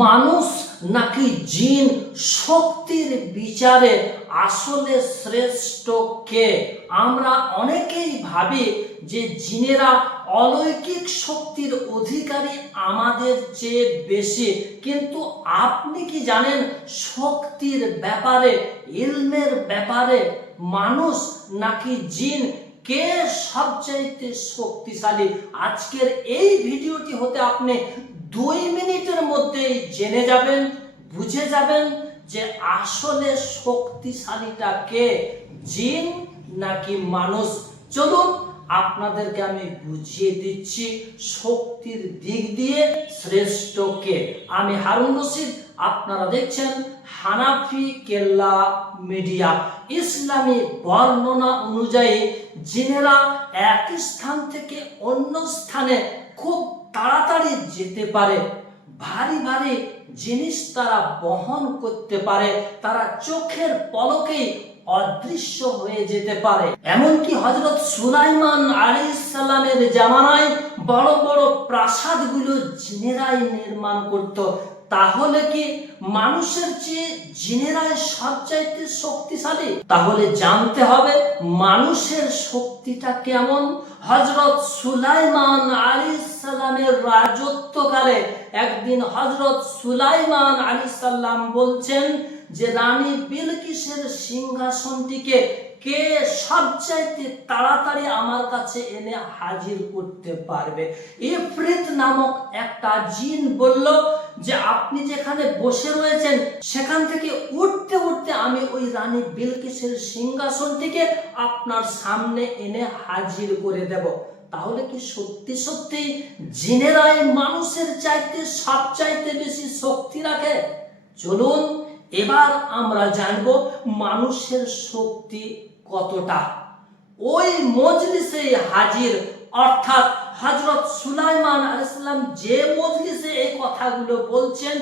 মানুষ নাকি জিন শক্তির বিচারে আসলে শ্রেষ্ঠ কে? আমরা অনেকেই ভাবি যে জিনেরা অলৌকিক শক্তির অধিকারী আমাদের চেয়ে বেশি, কিন্তু আপনি কি জানেন শক্তির ব্যাপারে, ইলমের ব্যাপারে মানুষ নাকি জিন কে সবচাইতে শক্তিশালী? আজকের এই ভিডিওটি হতে আপনি 2 মিনিটের মধ্যেই জেনে যাবেন, বুঝে যাবেন যে আসলে শক্তিশালীটা কে, জিন নাকি মানুষ। চলুন আপনাদেরকে আমি বুঝিয়ে দিচ্ছি শক্তির দিক দিয়ে শ্রেষ্ঠ কে। আমি হারুন রশিদ, আপনারা দেখছেন হানাফি কেল্লা মিডিয়া। ইসলামী বর্ণনা অনুযায়ী জিনেরা এক স্থান থেকে অন্য স্থানে খুব তাড়াতাড়ি যেতে পারে, ভারী ভারী জিনিস তারা বহন করতে পারে, তারা চোখের পলকেই অদৃশ্য হয়ে যেতে পারে। এমনকি হযরত সুলাইমান আলাইহিস সালামের জামানায় বড় বড় প্রাসাদগুলো জিনেরাই নির্মাণ করত। তাহলে কি মানুষের চেয়ে জিনেরাই সবচাইতে শক্তিশালী? তাহলে জানতে হবে মানুষের শক্তিটা কেমন। হযরত সুলাইমান আলাইহিস সালামের রাজত্বকালে একদিন হযরত সুলাইমান আলাইহিস সালাম বলছেন যে রানী বিলকিসের সিংহাসনটিকে কে সবচাইতে তাড়াতাড়ি আমার কাছে এনে হাজির করতে পারবে? ইফরিত নামক একটা জিন বলল যে আপনি যেখানে বসে রয়েছেন সেখান থেকে উঠতে উঠতে আমি ওই রানী বিলকিসের সিংহাসনটিকে আপনার সামনে এনে হাজির করে দেব। তাহলে কি সত্যি সত্যি জিনেরাই মানুষের চাইতে সবচাইতে বেশি শক্তি রাখে? চলুন এবার আমরা জানব মানুষের শক্তি কতটা। ওই মজলিসে হাজির, অর্থাৎ হযরত সুলাইমান আলাইহিস সালাম যে মজলিসে এই কথাগুলো বলছেন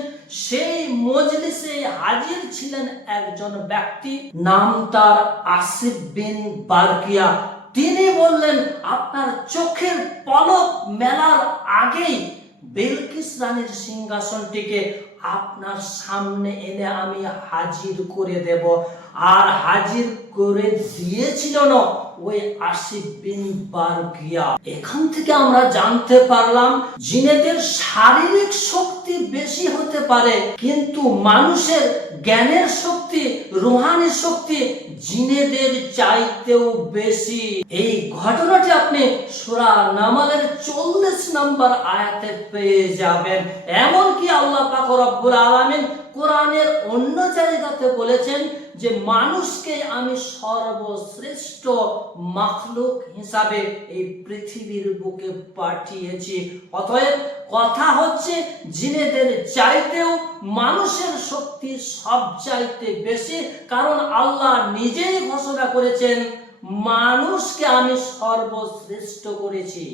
সেই মজলিসে হাজির ছিলেন একজন ব্যক্তি, নাম তার আসিফ বিন বারকিয়া। তিনি বললেন আপনার চোখের পলক মেলার আগেই বিলকিস রানীর সিংহাসনটিকে আপনার সামনে এনে আমি হাজির করে দেব। আর হাজির করে দিয়েছিল না ওই আসিফ বিন বারকিয়া। এখান থেকে আমরা জানতে পারলাম জিনেদের শারীরিক শক্তি বেশি হতে পারে, কিন্তু মানুষের জ্ঞানের শক্তি, রুহানি শক্তি জিনেদের চাইতেও বেশি। এই ঘটনাটি আপনি সূরা নামলের 40 নম্বর আয়াতে পেয়ে যাবেন। এমনকি আল্লাহ পাক রব্বুল আলামিন কোরআনের অন্য জায়গাতে বলেছেন যে মানুষকে আমি সর্বশ্রেষ্ঠ মাখলুক হিসাবে এই পৃথিবীর বুকে পাঠিয়েছি। অতএব কথা হচ্ছে জিনেদের চাইতেও মানুষের শক্তি সবচাইতে বেশি, কারণ আল্লাহ নিজেই ঘোষণা করেছেন মানুষকে আমি সর্বশ্রেষ্ঠ করেছি।